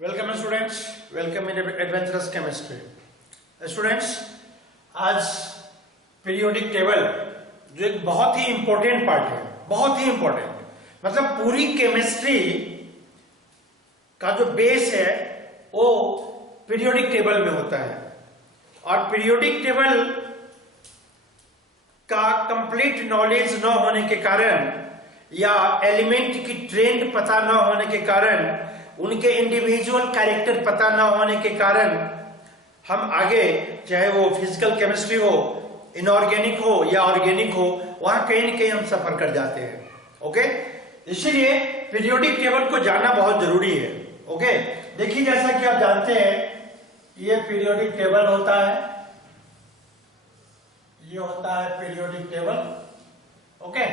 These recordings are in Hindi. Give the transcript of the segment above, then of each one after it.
Welcome students, welcome in adventurous chemistry. Students, आज पीरियोडिक टेबल जो एक बहुत ही इंपॉर्टेंट पार्ट है, बहुत ही इंपॉर्टेंट, मतलब पूरी केमिस्ट्री का जो बेस है वो पीरियोडिक टेबल में होता है। और पीरियोडिक टेबल का कंप्लीट नॉलेज न होने के कारण या एलिमेंट की ट्रेंड पता न होने के कारण, उनके इंडिविजुअल कैरेक्टर पता न होने के कारण हम आगे, चाहे वो फिजिकल केमिस्ट्री हो, इनऑर्गेनिक हो या ऑर्गेनिक हो, वहां कहीं न कहीं हम सफर कर जाते हैं। ओके, इसीलिए पीरियोडिक टेबल को जानना बहुत जरूरी है। ओके, देखिए जैसा कि आप जानते हैं, ये पीरियोडिक टेबल होता है, ये होता है पीरियोडिक टेबल। ओके,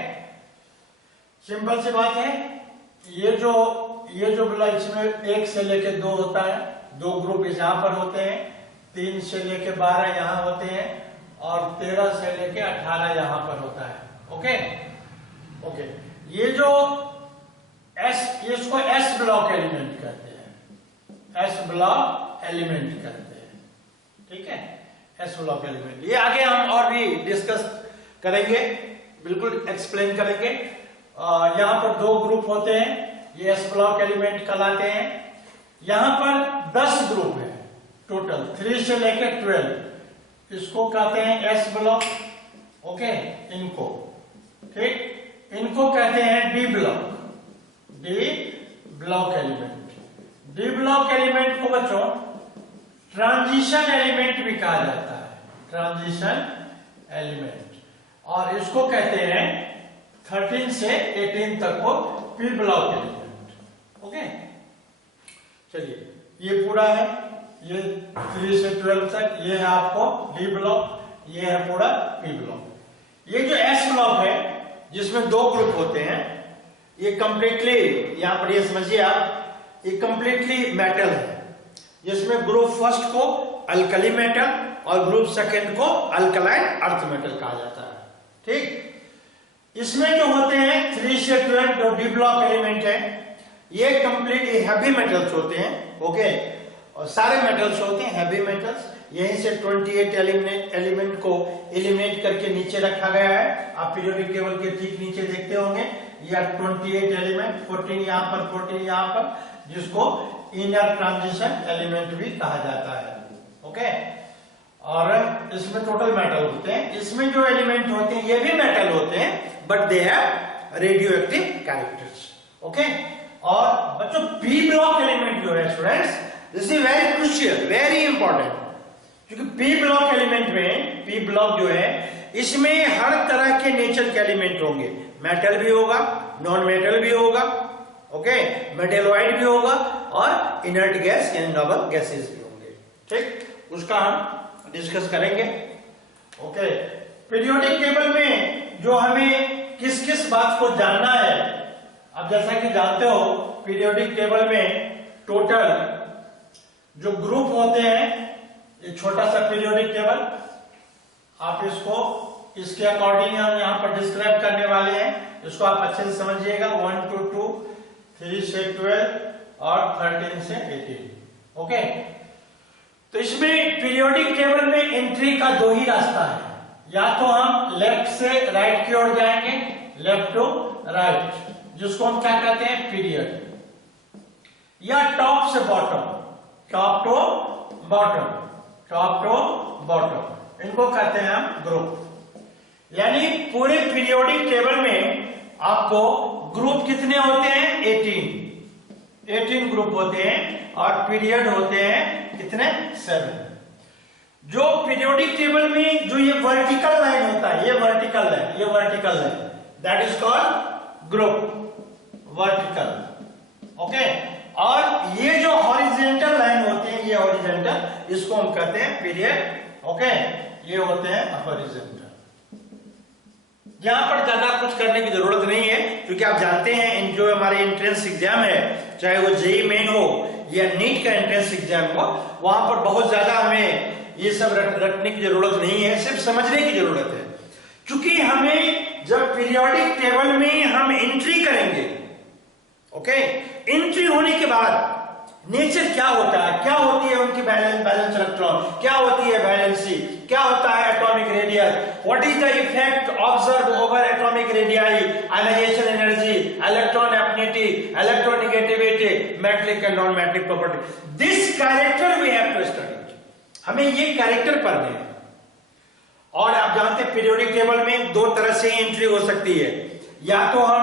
सिंपल सी बात है। ये जो बोला, इसमें 1 से लेके 2 होता है, 2 ग्रुप यहां पर होते हैं, 3 से लेके 12 यहां होते हैं और 13 से लेके 18 यहां पर होता है। ओके ओके, ये जो इसको एस ब्लॉक एलिमेंट कहते हैं, एस ब्लॉक एलिमेंट कहते हैं। ठीक है, एस ब्लॉक एलिमेंट। ये आगे हम और भी डिस्कस करेंगे, बिल्कुल एक्सप्लेन करेंगे। यहां पर 2 ग्रुप होते हैं, ये एस ब्लॉक एलिमेंट कहलाते हैं। यहां पर 10 ग्रुप है टोटल, 3 से लेकर 12, इसको कहते हैं एस ब्लॉक। ओके, इनको, ठीक, इनको कहते हैं D block, D block element. D block element को बच्चों ट्रांजिशन एलिमेंट भी कहा जाता है, ट्रांजिशन एलिमेंट। और इसको कहते हैं 13 से 18 तक को पी ब्लॉक एलिमेंट। ओके, चलिए, ये पूरा है, ये 3 से 12 तक, ये है आपको डी ब्लॉक, ये है पूरा पी ब्लॉक। ये जो एस ब्लॉक है, जिसमें 2 ग्रुप होते हैं, ये कंप्लीटली, यहां पर ये समझिए आप, ये कंप्लीटली मेटल है, जिसमें ग्रुप फर्स्ट को अल्कली मेटल और ग्रुप सेकेंड को अल्कलाइन अर्थ मेटल कहा जाता है। ठीक, इसमें जो होते हैं 3 से 12 जो डी ब्लॉक एलिमेंट है, ये कंप्लीटली हैवी मेटल्स होते हैं। ओके, और सारे मेटल्स होते हैं हैवी मेटल्स। यहीं से 28 एलिमेंट को एलिमिनेट करके नीचे रखा गया है। आप पीरियोडिक टेबल के ठीक नीचे देखते होंगे, ये 28 एलिमेंट, 14 यहां पर, 14 यहां पर, जिसको इनर ट्रांजिशन एलिमेंट भी कहा जाता है। ओके, और इसमें टोटल मेटल होते हैं। इसमें जो एलिमेंट होते हैं ये भी मेटल होते हैं, but they have radio active characters. Okay, और बच्चों पी ब्लॉक एलिमेंट जो है students, this is very crucial, very important, क्योंकि पी ब्लॉक एलिमेंट में, पी ब्लॉक जो है, इसमें हर तरह के नेचर के एलिमेंट होंगे। मेटल भी होगा, नॉन मेटल भी होगा, ओके, मेटेलॉइड भी होगा, और इनर्ट गैस यानी नोबल गैसेस भी होंगे। ठीक, उसका हम डिस्कस करेंगे। ओके, पीरियोडिक टेबल में जो हमें किस किस बात को जानना है, अब जैसा कि जानते हो, पीरियोडिक टेबल में टोटल जो ग्रुप होते हैं, ये छोटा सा पीरियोडिक टेबल, आप इसको इसके अकॉर्डिंग हम यहां पर डिस्क्राइब करने वाले हैं। इसको आप अच्छे से समझिएगा, 1 to 2, 3 से 12 और 13 से 18। ओके, तो इसमें पीरियोडिक टेबल में एंट्री का 2 ही रास्ता है, या तो हम लेफ्ट से राइट की ओर जाएंगे, लेफ्ट टू राइट, जिसको हम क्या कहते हैं पीरियड, या टॉप से bottom, top to bottom, top to bottom, इनको कहते हैं हम ग्रुप। यानी पूरे पीरियोडिक टेबल में आपको ग्रुप कितने होते हैं? 18 ग्रुप होते हैं, और पीरियड होते हैं कितने? 7। जो पीरियोडिक टेबल में जो ये वर्टिकल लाइन होता है, ये vertical line, that is called group, vertical. Okay, और ये जो हॉरिजेंटल लाइन होते हैं, ये हॉरिजेंटल, इसको हम कहते हैं पीरियड। ओके, ये होते हैं हॉरिजेंटल। यहां पर ज्यादा कुछ करने की जरूरत नहीं है, क्योंकि आप जानते हैं जो हमारे एंट्रेंस एग्जाम है, चाहे वो जेईई मेन हो या नीट का एंट्रेंस एग्जाम हो, वहां पर बहुत ज्यादा हमें ये सब रटने की जरूरत नहीं है, सिर्फ समझने की जरूरत है। क्योंकि हमें जब पीरियोडिक टेबल में हम एंट्री करेंगे, ओके, एंट्री होने के बाद नेचर क्या होता है, क्या होती है उनकी बैलेंस इलेक्ट्रॉन, क्या होती है वैलेंसी, क्या होता है atomic radius, what is the effect observe over atomic radii, ionisation energy, electron affinity, electronegativity, metallic and non metallic property. This character we have to study, हमें ये कैरेक्टर पढ़ने हैं। और आप जानते हैं पीरियोडिक टेबल में दो तरह से एंट्री हो सकती है, या तो हम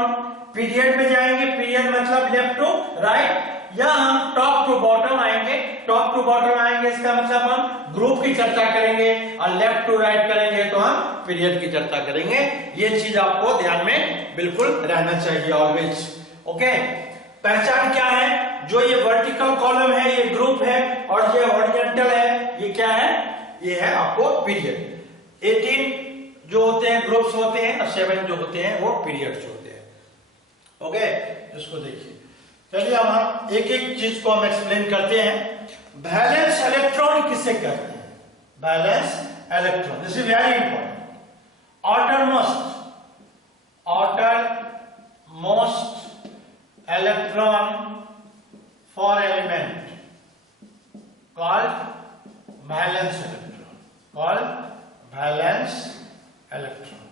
पीरियड में जाएंगे, पीरियड मतलब लेफ्ट टू राइट, या हम टॉप टू बॉटम आएंगे, टॉप टू बॉटम आएंगे इसका मतलब हम ग्रुप की चर्चा करेंगे, और लेफ्ट टू राइट करेंगे तो हम पीरियड की चर्चा करेंगे। ये चीज आपको ध्यान में बिल्कुल रहना चाहिए ऑलवेज। ओके, पहचान क्या है, जो ये वर्टिकल कॉलम है ये ग्रुप है, और ये हॉरिजॉन्टल है ये क्या है, ये है आपको पीरियड। 18 जो होते हैं ग्रुप्स होते हैं, और 7 जो होते हैं वो पीरियड्स होते हैं। ओके, इसको देखिए, चलिए अब हम एक एक चीज को हम एक्सप्लेन करते हैं। बैलेंस इलेक्ट्रॉन किसे कहते हैं, balance electron, this is very important. outermost electron for element called valence electron,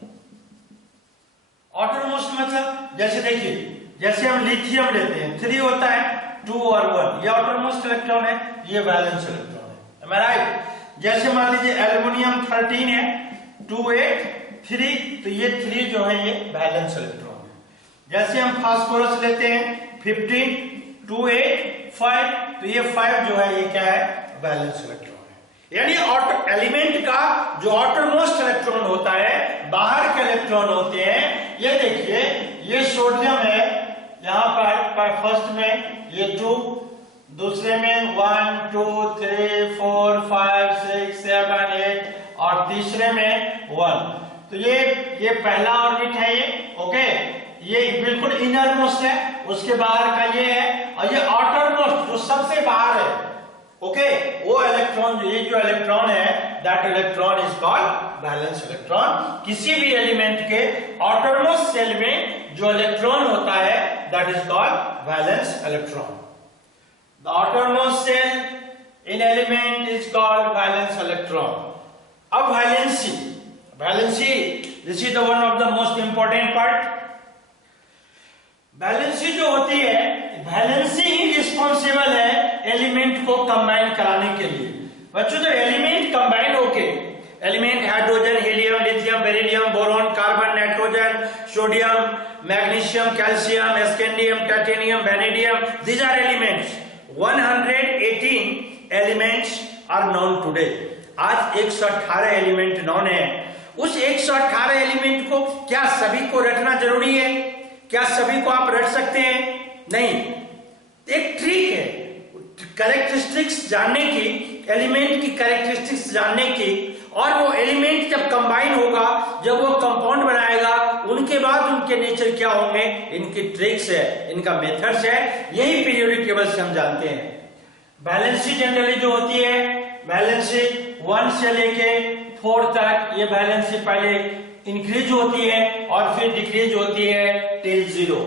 outermost मतलब जैसे देखिए, जैसे हम लिथियम लेते हैं 3 होता है, 2 और 1, ये outermost इलेक्ट्रॉन है, ये वैलेंस इलेक्ट्रॉन है, am I right? जैसे मान लीजिए एल्युमिनियम 13 है, 2 8 3, तो ये 3 जो है ये वैलेंस इलेक्ट्रॉन है। जैसे हम फास्फोरस लेते हैं 15 2 8 5, तो ये 5 जो है ये क्या है, वैलेंस इलेक्ट्रॉन है। यानी एलिमेंट का जो outermost इलेक्ट्रॉन होता है, बाहर के इलेक्ट्रॉन होते हैं, ये देखिए ये सोडियम है, यहां पर फर्स्ट में ये 2, दूसरे में 1 2 3 4 5 6 7 8, और तीसरे में 1, तो ये पहला ऑर्बिट है ये। ओके, ये बिल्कुल इनर मोस्ट है, उसके बाहर का ये है, और ये आउटर मोस्ट जो सबसे बाहर है। ओके, वो इलेक्ट्रॉन ये जो इलेक्ट्रॉन है, that electron is called valence electron. किसी भी एलिमेंट के आउटर मोस्ट सेल में जो इलेक्ट्रॉन होता है, that is called valence electron. The outermost cell in element is called valence electron. अब valency, this is the one of the most important part. Valency जो होती है, वैलेंसी ही रिस्पॉन्सिबल है एलिमेंट को कंबाइन कराने के लिए। बच्चों जब एलिमेंट कंबाइन होके, element hydrogen, helium, lithium, beryllium, boron, carbon, nitrogen, sodium, magnesium, calcium, scandium, titanium, vanadium, these are elements. 118 elements are known today. आज 118 एलिमेंट नोन है। उस 118 एलिमेंट को क्या सभी को रटना जरूरी है? क्या सभी को आप रट सकते हैं? नहीं, एक ट्रिक है कैरेक्टरिस्टिक्स जानने की, एलिमेंट की कैरेक्टरिस्टिक्स जानने की, और वो एलिमेंट जब कंबाइन होगा, जब वो कंपाउंड बनाएगा, उनके बाद उनके नेचर क्या होंगे, इनकी ट्रिक्स है, इनका मेथड्स है, यही पीरियोडिक टेबल से हम जानते हैं। वैलेंसी जनरली जो होती है, वैलेंसी 1 से लेके 4 तक, ये वैलेंसी पहले इंक्रीज होती है और फिर डिक्रीज होती है टिल 0।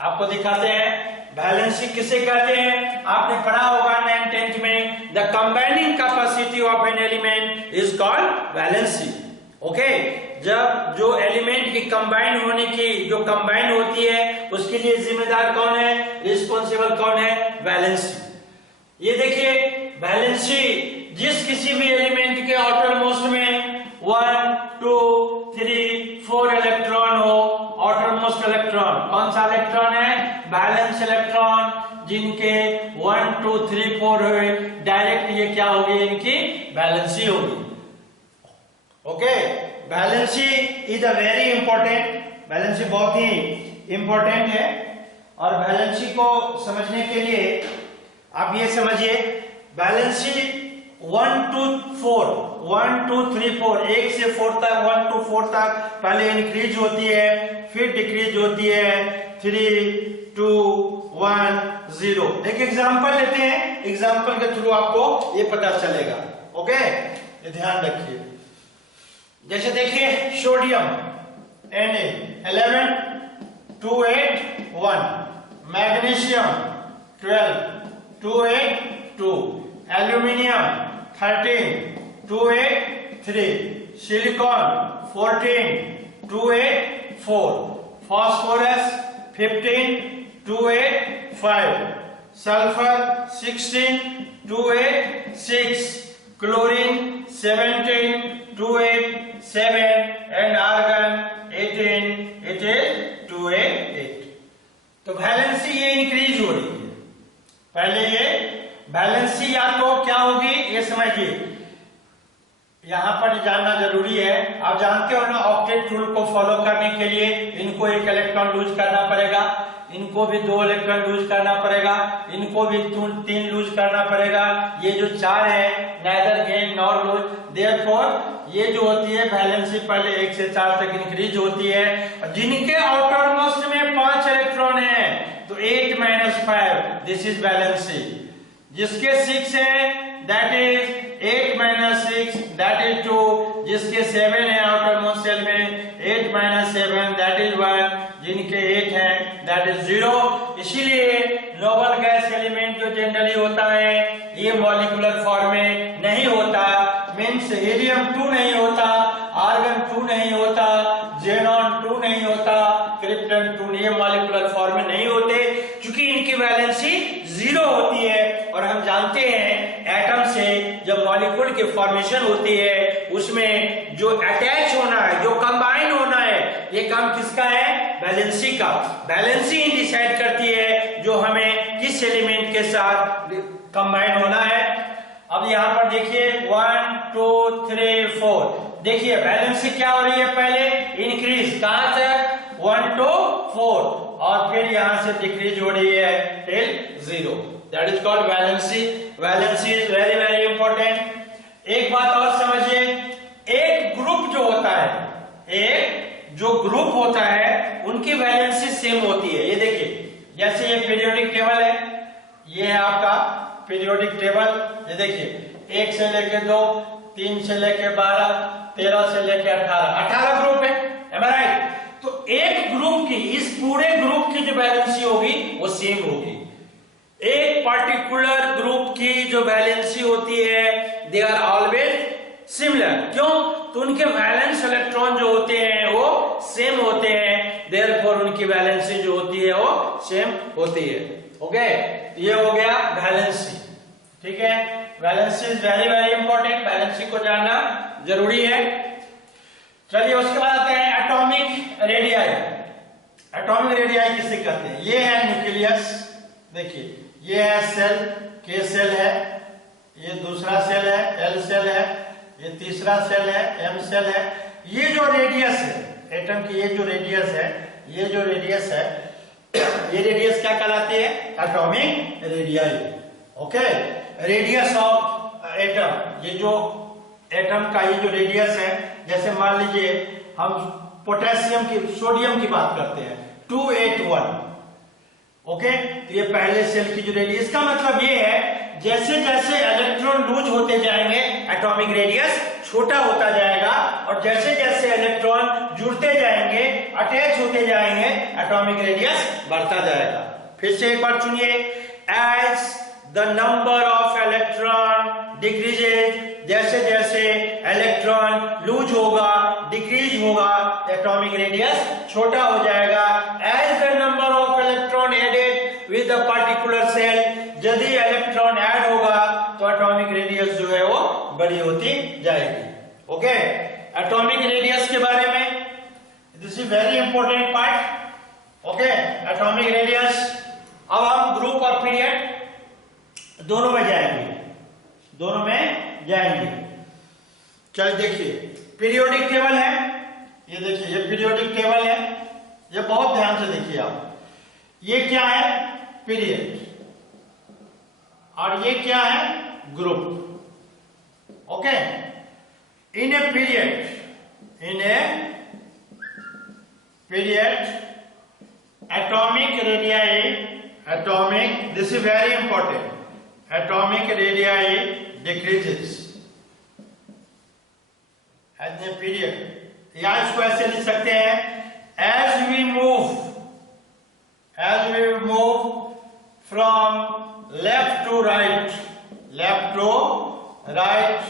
आपको दिखाते हैं वैलेंसी किसे कहते हैं, आपने पढ़ा होगा 9th 10th में, the combining capacity of an element is called valency. Okay, जब जो एलिमेंट की कंबाइन होने की, जो कंबाइन होती है, उसके लिए जिम्मेदार कौन है, रिस्पॉन्सिबल कौन है, वैलेंसी। ये देखिए वैलेंसी जिस किसी भी एलिमेंट के आउटर मोस्ट में 1 2 3 4 इलेक्ट्रॉन हो, आउटर मोस्ट इलेक्ट्रॉन कौन सा इलेक्ट्रॉन है, वैलेंस इलेक्ट्रॉन, जिनके 1 2 3 4 हुए, डायरेक्ट ये क्या होगी, इनकी वैलेंसी होगी। Okay, valency is a very important, valency बहुत ही इंपॉर्टेंट है। और वैलेंसी को समझने के लिए आप ये समझिए, वैलेंसी 1 2 4 1 2 3 4, 1 से 4 तक, 1 to 4 तक पहले इंक्रीज होती है, फिर डिक्रीज होती है, 3 2 1 0। एक एग्जांपल लेते हैं, एग्जांपल के थ्रू आपको ये पता चलेगा। ओके, ये ध्यान रखिए। जैसे देखिए sodium Na 11 2 8 1, magnesium 12 282, aluminium 13, 283, silicon 14, 284, phosphorus 15, 285, sulphur 16, 286, chlorine 17, 287 and argon 18, it is 288। तो वैलेंसी ये इंक्रीज हो रही है। पहले ये वैलेंसी या तो क्या होगी ये समझिए, यहां पर जानना जरूरी है। आप जानते हो ना, ऑक्टेट रूल को फॉलो करने के लिए इनको एक इलेक्ट्रॉन लूज करना पड़ेगा, इनको भी 2 इलेक्ट्रॉन लूज करना पड़ेगा, इनको भी 3 लूज करना पड़ेगा। ये जो 4 है neither gain nor lose, therefore ये जो होती है वैलेंसी पहले 1 से 4 तक इंक्रीज होती है। जिनके आउटर मोस्ट में 5 इलेक्ट्रॉन है तो 8 - 5 दिस इज वैलेंसी। जिसके 6 है दैट इज 8 - 6 दैट इज 2। जिसके 7 है आउटर मोस्ट शेल में 8 - 7 दैट इज 1। जिनके 8 है दैट इज 0। इसीलिए नोबल गैस एलिमेंट जो जनरली होता है ये मॉलिक्यूलर फॉर्म में नहीं होता। मीन्स हीलियम 2 नहीं होता, आर्गन 2 नहीं होता, जेनॉन 2 नहीं होता, क्रिप्टन 2 ये मॉलिक्यूलर फॉर्म में नहीं होते, क्योंकि इनकी वैलेंसी 0 होती है। और हम जानते हैं एटम से जब मॉलिक्यूल की फॉर्मेशन होती है उसमें जो अटैच होना है, जो कंबाइन होना है, ये काम किसका है? वैलेंसी का। वैलेंसी डिसाइड करती है जो हमें किस एलिमेंट के साथ कंबाइन होना है। अब यहां पर देखिए 1 2 3 4, देखिए वैलेंसी क्या हो रही है? पहले इंक्रीज, कहां से? 1 to 4, और फिर यहां से डिक्रीज हो रही है till 0। That is called valency. Valency is very very important. एक बात और समझिए, एक ग्रुप जो होता है, एक जो ग्रुप होता है उनकी वैलेंसी सेम होती है। ये देखिए, जैसे ये पीरियोडिक टेबल है, ये है आपका पीरियोडिक टेबल। ये देखिए 1 से लेके 2, 3 से लेके 12, 13 से लेके 18 ग्रुप है, am I right? तो एक ग्रुप की, इस पूरे ग्रुप की जो वैलेंसी होगी वो सेम होगी। एक पर्टिकुलर ग्रुप की जो वैलेंसी होती है दे आर ऑलवेज सिमिलर। क्यों? तो उनके वैलेंस इलेक्ट्रॉन जो होते हैं वो सेम होते हैं, देयरफॉर उनकी वैलेंसी जो होती है वो सेम होती है। ओके, ये हो गया वैलेंसी। ठीक है, valency is very very important, valency को जानना जरूरी है। चलिए उसके बाद आते हैं एटॉमिक रेडियाई। एटॉमिक रेडियाई किसे कहते हैं? ये है न्यूक्लियस, देखिए ये है सेल, के सेल है, ये दूसरा सेल है, एल सेल है, ये तीसरा सेल है, एम सेल है। ये जो रेडियस है एटम की, ये जो रेडियस है, ये जो रेडियस है, ये रेडियस क्या कहलाती है? Atomic radii. Okay, radius of atom, ये जो एटम का ये जो रेडियस है, जैसे मान लीजिए हम पोटेशियम की, सोडियम की बात करते हैं 281। ओके, तो ये पहले सेल की जो रेडियस, का मतलब ये है जैसे जैसे इलेक्ट्रॉन लूज होते जाएंगे एटॉमिक रेडियस छोटा होता जाएगा, और जैसे जैसे इलेक्ट्रॉन जुड़ते जाएंगे, अटैच होते जाएंगे, एटॉमिक रेडियस बढ़ता जाएगा। फिर से एक बार सुनिए, as the number of electron decreases, जैसे जैसे इलेक्ट्रॉन लूज होगा, डिक्रीज होगा, एटॉमिक रेडियस छोटा हो जाएगा। As the number of electron added with a particular shell, यदि इलेक्ट्रॉन ऐड होगा तो एटॉमिक रेडियस जो है वो बड़ी होती जाएगी। ओके, एटॉमिक रेडियस के बारे में, this is very important part. Okay, atomic radius. अब हम ग्रुप और पीरियड दोनों में जाएंगे, दोनों में जाएंगे। चल देखिए, पीरियोडिक टेबल है, ये देखिए ये पीरियोडिक टेबल है, ये बहुत ध्यान से देखिए आप। ये क्या है? पीरियड, और ये क्या है? Group. Okay, in a period, in a period atomic radii, atomic, this is very important, atomic radii decreases as a period. या इसको ऐसे लिख सकते हैं, as we move from left to left to right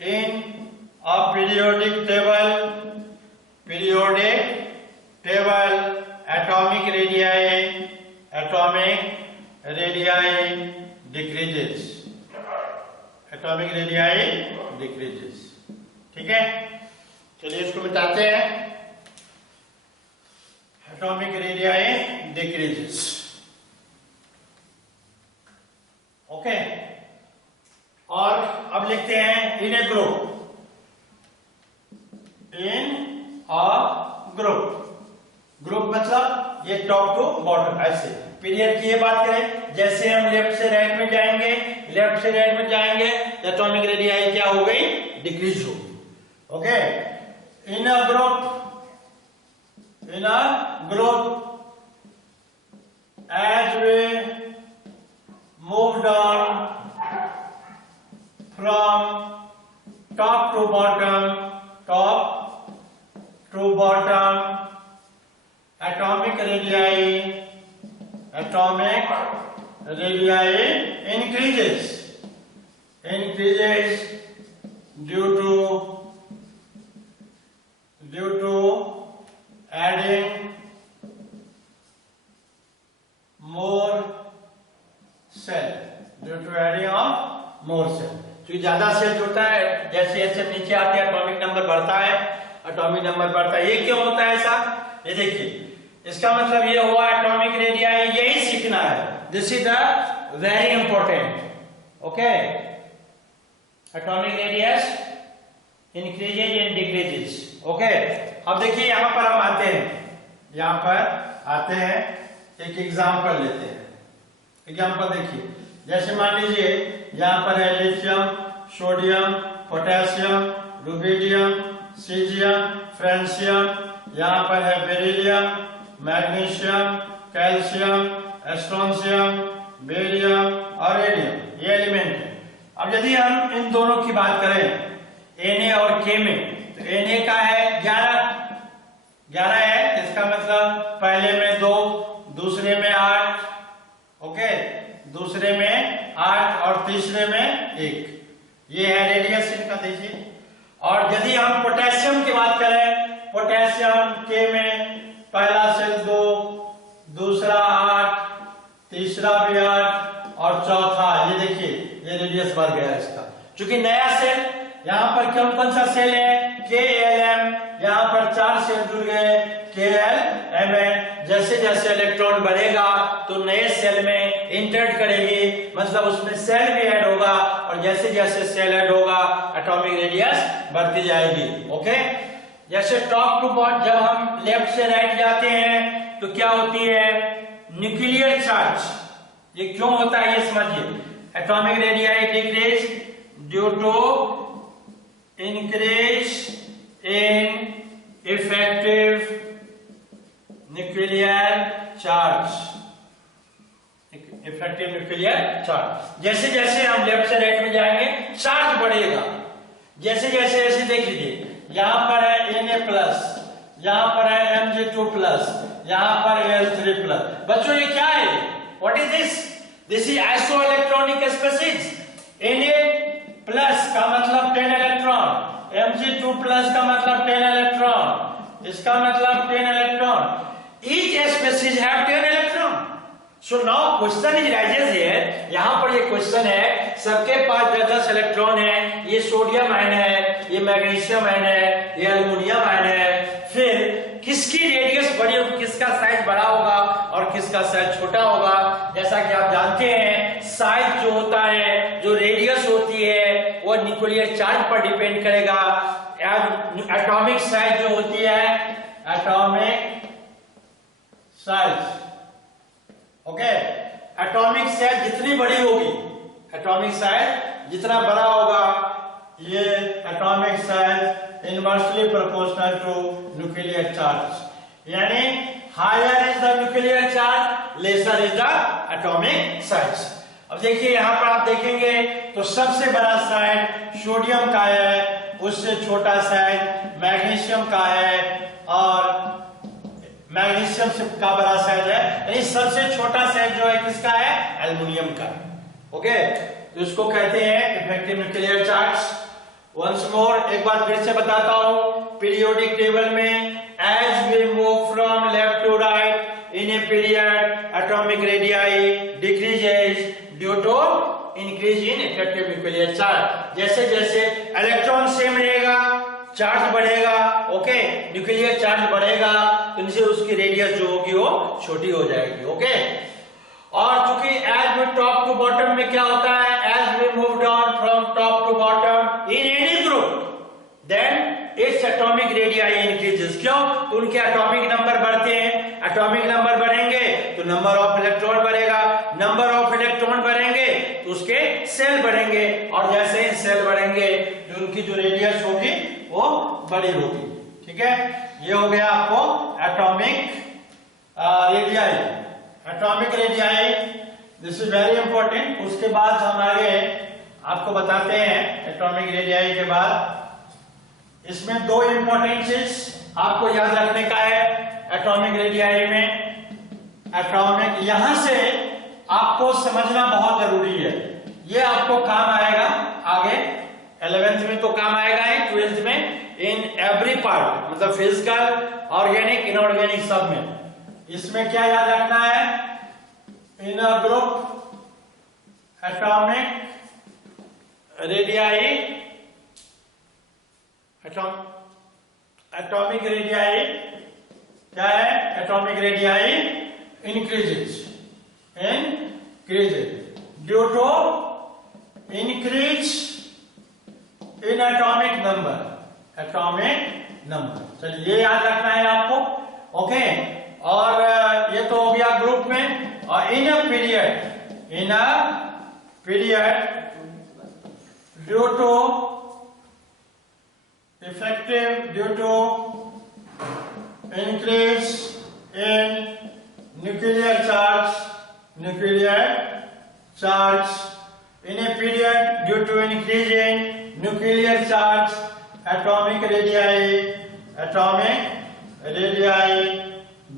in a periodic table, atomic radii decreases. Atomic radii decreases. ठीक है, चलिए इसको मिटाते हैं. Atomic radii decreases. ओके, और अब लिखते हैं इन ए ग्रुप. ग्रुप मतलब ये टॉप टू बॉटम ऐसे. पीरियड की ये बात करें, जैसे हम लेफ्ट से राइट में जाएंगे एटॉमिक रेडियाई क्या हो गई? डिक्रीज हो गई. Okay, in a group as we moved on from top to bottom, atomic radii increases due to adding more shell. तो ज्यादा सेल होता है, जैसे जैसे नीचे आते हैं एटॉमिक नंबर बढ़ता है. ये क्यों होता है ऐसा? ये देखिए, इसका मतलब ये हुआ एटॉमिक रेडियाई, यही सीखना है. This is the very important. Okay, atomic radius increases and decreases. Okay, अब देखिए यहां पर हम आते हैं, एक एग्जांपल लेते हैं. एग्जाम्पल देखिए, जैसे मान लीजिए यहाँ पर है lithium, sodium, potassium, rubidium, caesium, francium. यहाँ पर है beryllium, magnesium, calcium, strontium, barium और रेडियम. ये एलिमेंट है. अब यदि हम इन दोनों की बात करें Na और K में, तो Na का है 11 है. इसका मतलब पहले में 2, दूसरे में 8. ओके, दूसरे में 8 और तीसरे में 1. ये है रेडियस इनका. देखिए, और यदि हम पोटेशियम की बात करें, पोटेशियम के में पहला सेल 2, दूसरा 8, तीसरा भी 8 और चौथा, ये देखिए ये रेडियस बढ़ गया इसका. क्योंकि नया सेल यहाँ पर कौन सा सेल है? KLm. यहाँ पर 4 सेल जुड़ गए, KLmn. जैसे जैसे इलेक्ट्रॉन बढ़ेगा तो नए सेल में इंटर्ड करेगी, मतलब उसमें सेल भी ऐड होगा, और जैसे जैसे सेल ऐड होगा एटॉमिक रेडियस बढ़ती जाएगी. ओके, जैसे टॉप टू बॉटम, जब हम लेफ्ट से राइट जाते हैं तो क्या होती है? Nuclear charge. ये क्यों होता है ये समझिए. Atomic radii decrease due to increase in effective nuclear charge. जैसे जैसे हम लेफ्ट से राइट में जाएंगे चार्ज बढ़ेगा. जैसे जैसे ऐसे देख लीजिए, यहाँ पर है Na+, यहाँ पर है Mg2+, यहाँ पर Al3+. बच्चों ये क्या है? What is this? This is isoelectronic species. Na+ का मतलब 10 इलेक्ट्रॉन, Mg2+ का मतलब 10 इलेक्ट्रॉन, इसका मतलब 10 electron. Each species have 10 electron. So now question is rises here. यहाँ पर ये क्वेश्चन है, सबके पास 10 इलेक्ट्रॉन है. ये सोडियम आयन है, ये मैग्नीशियम आयन है, ये एल्युमिनियम आयन है. फिर किसकी रेडियस बड़ी होगी, किसका साइज बड़ा होगा और किसका साइज छोटा होगा? जैसा कि आप जानते हैं, साइज जो होता है, जो रेडियस होती है, वो न्यूक्लियर चार्ज पर डिपेंड करेगा. एटॉमिक साइज जो होती है, atomic size. Okay, atomic size जितनी बड़ी होगी, एटॉमिक साइज जितना बड़ा होगा, ये atomic size inversely proportional to nuclear charge. यानी higher is the nuclear charge, lesser is the atomic size. अब देखिए यहाँ पर आप देखेंगे तो सबसे बड़ा साइज सोडियम का है, उससे छोटा साइज मैग्नीशियम का है, और मैग्नीशियम का बड़ा साइज है. यानी सबसे छोटा साइज जो है किसका है? एल्युमिनियम का. ओके, तो इसको कहते हैं effective nuclear charge. Once more, एक बार फिर से बताता हूं, पीरियोडिक टेबल में as we move from left to right in a period atomic radii decreases due to increase in effective nuclear charge. जैसे जैसे इलेक्ट्रॉन सेम रहेगा, चार्ज बढ़ेगा, ओके, न्यूक्लियर चार्ज बढ़ेगा, तो इनसे उसकी रेडियस जो होगी वो छोटी हो जाएगी। ओके, और चूंकि as we top to bottom में क्या होता है, as we move down from top to bottom in any group then its atomic radii increases. क्यों? तो उनके एटॉमिक नंबर बढ़ते हैं, एटॉमिक नंबर बढ़ेंगे तो नंबर ऑफ इलेक्ट्रॉन बढ़ेगा, नंबर ऑफ इलेक्ट्रॉन बढ़ेंगे तो उसके सेल बढ़ेंगे, और जैसे ही सेल बढ़ेंगे तो उनकी जो रेडियस होगी वो बड़ी होगी। ठीक है, ये हो गया आपको atomic radii. Atomic radii, this is very important. उसके बाद हम आगे आपको बताते हैं एटॉमिक रेडियाई के बाद इसमें दो इंपॉर्टेंट चीज आपको याद रखने का है एटॉमिक रेडियाई में। एटॉमिक, यहां से आपको समझना बहुत जरूरी है, ये आपको काम आएगा आगे 11th में तो काम आएगा, 12th में इन एवरी पार्ट, मतलब फिजिकल, ऑर्गेनिक, इनऑर्गेनिक सब में। इसमें क्या याद रखना है, in a group atomic radii, atomic radii क्या है, atomic radii increases due to increase in atomic number. चलिए ये याद रखना है आपको। ओके, और ये तो हो गया ग्रुप में। और in a period due to increase in nuclear charge in a period due to increase in nuclear charge atomic radii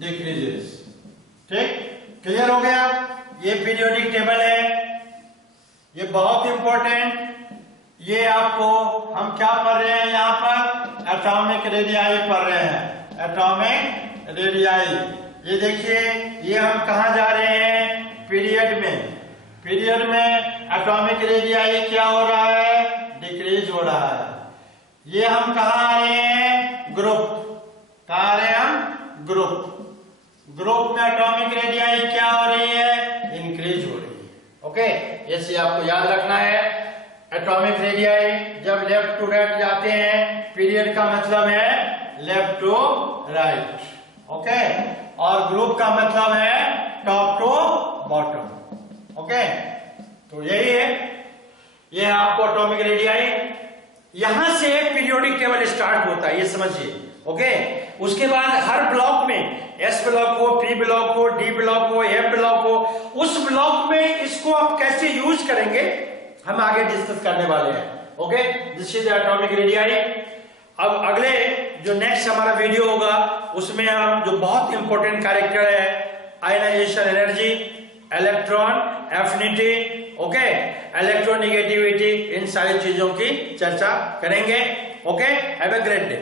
decreases। ठीक, क्लियर हो गया? ये पीरियोडिक टेबल है, ये बहुत इंपॉर्टेंट। ये आपको हम क्या पढ़ रहे हैं यहां पर, एटॉमिक रेडियाई पढ़ रहे हैं, एटॉमिक रेडियाई। ये देखिए, ये हम कहां जा रहे हैं, पीरियड में एटॉमिक रेडियाई क्या हो रहा है, डिक्रीज हो रहा है। ये हम कहां आ रहे हैं, ग्रुप, कहां आ रहे हैं हम, ग्रुप में एटॉमिक रेडियाई क्या हो रही है, इंक्रीज हो रही है। ओके, ये आपको याद रखना है। एटॉमिक रेडियाई जब लेफ्ट टू राइट जाते हैं, पीरियड का मतलब है लेफ्ट टू राइट, ओके, और ग्रुप का मतलब है टॉप टू बॉटम। ओके, तो यही है, ये है आपको एटॉमिक रेडियाई। यहां से पीरियोडिक टेबल स्टार्ट होता है, ये समझिए। ओके, उसके बाद हर ब्लॉक में, एस ब्लॉक हो, पी ब्लॉक हो, डी ब्लॉक हो, एफ ब्लॉक हो, उस ब्लॉक में इसको आप कैसे यूज करेंगे हम आगे डिस्कस करने वाले हैं। Okay, this is atomic radii. अब अगले जो नेक्स्ट हमारा वीडियो होगा उसमें हम जो बहुत इंपॉर्टेंट कैरेक्टर है, ionization energy, electron affinity, okay, electronegativity, इन सारी चीजों की चर्चा करेंगे। Okay, have a great day.